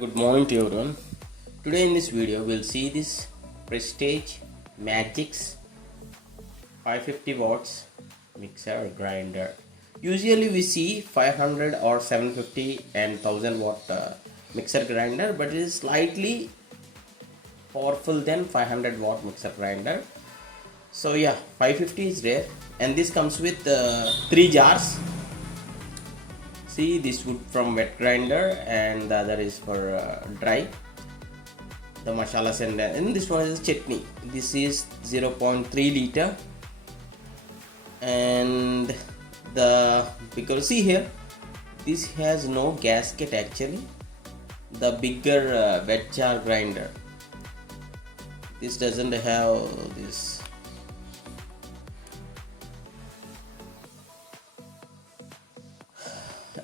Good morning to everyone. Today in this video we'll see this Prestige Magix 550 watts mixer grinder. Usually we see 500 or 750 and 1000 watt mixer grinder, but it is slightly powerful than 500 watt mixer grinder. So yeah, 550 is rare, and this comes with 3 jars. See, this wood from wet grinder and the other is for dry, the masalas, and this one is chutney. This is 0.3 liter, and because see here, this has no gasket actually. The bigger wet jar grinder, this doesn't have this.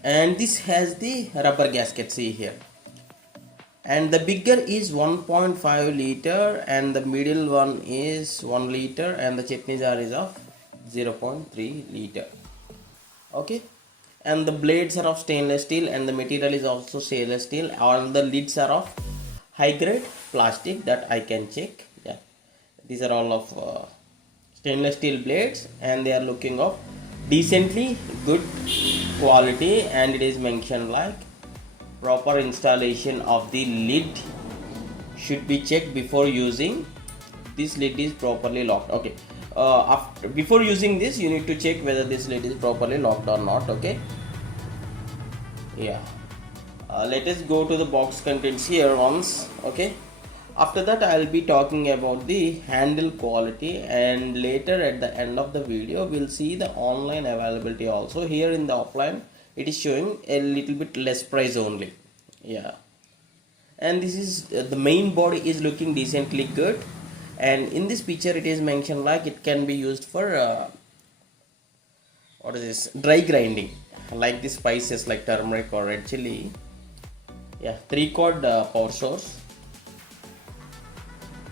And this has the rubber gasket, see here, and the bigger is 1.5 liter and the middle one is 1 liter and the chutney jar is of 0.3 liter. Okay, and the blades are of stainless steel and the material is also stainless steel. All the lids are of high grade plastic, that I can check. Yeah, these are all of stainless steel blades and they are looking of decently good quality, and it is mentioned like proper installation of the lid should be checked before using. This lid is properly locked. Okay, before using this you need to check whether this lid is properly locked or not. Okay, yeah, let us go to the box contents here once. Okay, after that I will be talking about the handle quality, and later at the end of the video we'll see the online availability also. Here in the offline it is showing a little bit less price only. Yeah, and this is the main body is looking decently good, and in this picture it is mentioned like it can be used for what is this, dry grinding, like the spices like turmeric or red chili. Yeah, 3-cord power source.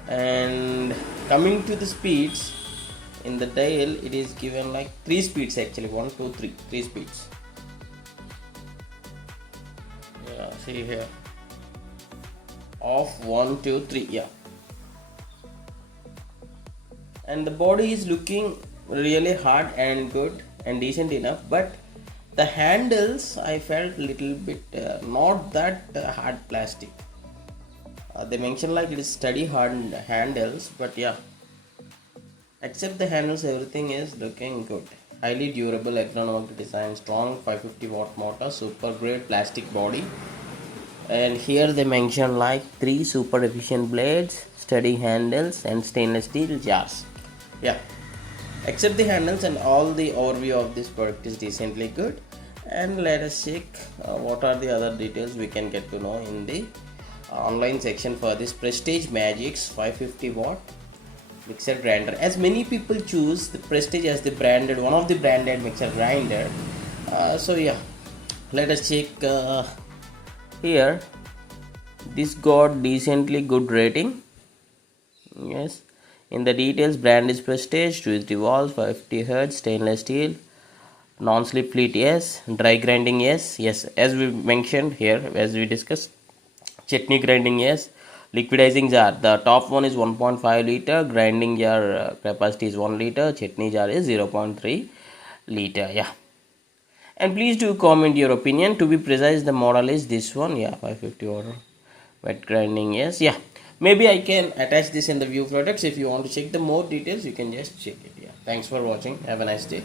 And coming to the speeds, in the dial it is given like 3 speeds actually, 1 2 3 speeds. Yeah, see here, off 1 2 3. Yeah, and the body is looking really hard and good and decent enough, but the handles I felt little bit not that hard plastic. They mention like it is steady hard handles, but yeah, except the handles everything is looking good. Highly durable ergonomic design, strong 550 watt motor, super grade plastic body, and here they mention like 3 super efficient blades, steady handles and stainless steel jars. Yeah, except the handles, and all the overview of this product is decently good. And let us check what are the other details we can get to know in the online section for this Prestige Magix 550 watt mixer grinder, as many people choose the Prestige as the branded, one of the branded mixer grinder. So yeah, let us check here. This got decently good rating. Yes, in the details, brand is Prestige, 2 walls, 550 Hz, stainless steel, non-slip fleet, yes, dry grinding, yes, as we mentioned here, as we discussed, chutney grinding, yes, liquidizing jar, the top one is 1.5 liter, grinding jar capacity is 1 liter, chutney jar is 0.3 liter. Yeah, and please do comment your opinion. To be precise, the model is this one. Yeah, 550 order wet grinding, yes. Yeah, maybe I can attach this in the view products. If you want to check the more details you can just check it. Yeah, thanks for watching, have a nice day.